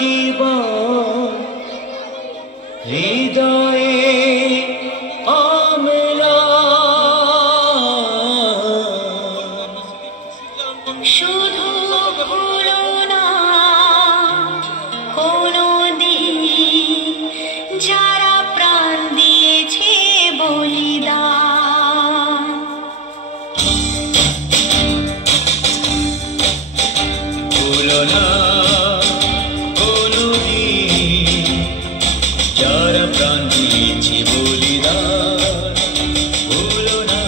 জীবন হৃদয়ে অম্লান। শুধু ভুলো না কোনোদিন যারা প্রাণ দিয়েছে বলিদান। ভুলো না কোনোদিন যারা প্রাণ দিয়েছে বলিদান। ভুলো না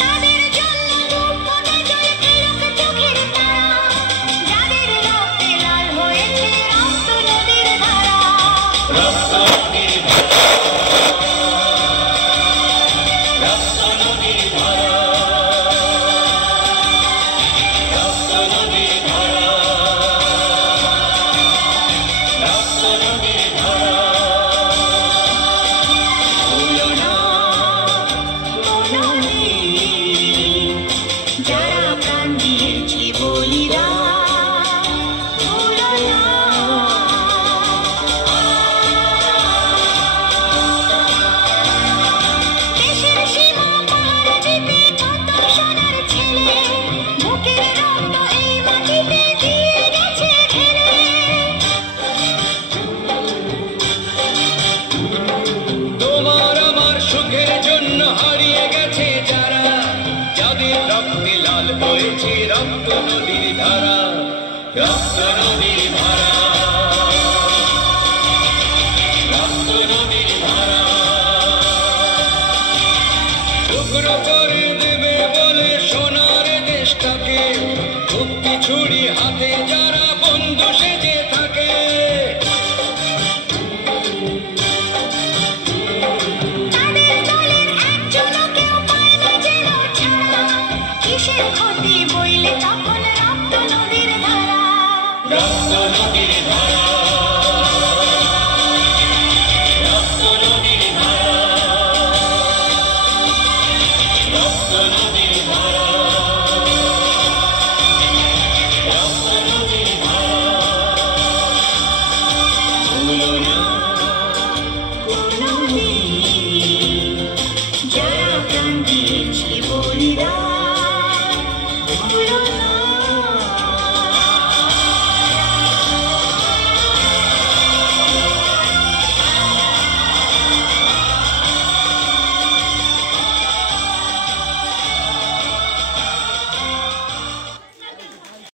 তাদের জন্য বুক ফোটে জলে তিলক চোখের তারা, যাদের রক্তে লাল হয়েছে রক্ত নদীর ধারা। রক্ত নদীর ধারা, রক্ত নদীর ধারা, রক্ত নদীর ধারা, রক্ত নদীর ধারা। ভুলো না কোনোদিন যারা প্রাণ দিয়েছে বলিদান। ভুলো না। দেশের সীমা পাহাড় জিতে কত সোনার ছেলে, বুকের রক্ত এই মাটিতে দিয়ে গেছে ঢেলে। তোমার আমার সুখের জন্য হারিয়ে গেছে যারা, যাদের রক্তে লাল হয়েছে রক্ত নদীর ধারা। রক্ত নদীর ধারা, রক্ত নদীর ধারা। টুকরো করে দেবে বলে সোনার দেশটাকে, মুক্তি ছুরি হাতে যারা বন্ধু সেজে থাকে। তাদের দলের একজনও কেউ পায় না যেন ছাড়া, কিসের ক্ষতি বইলে তখন রক্ত নদীর ধারা। রক্ত নদীর ধারা।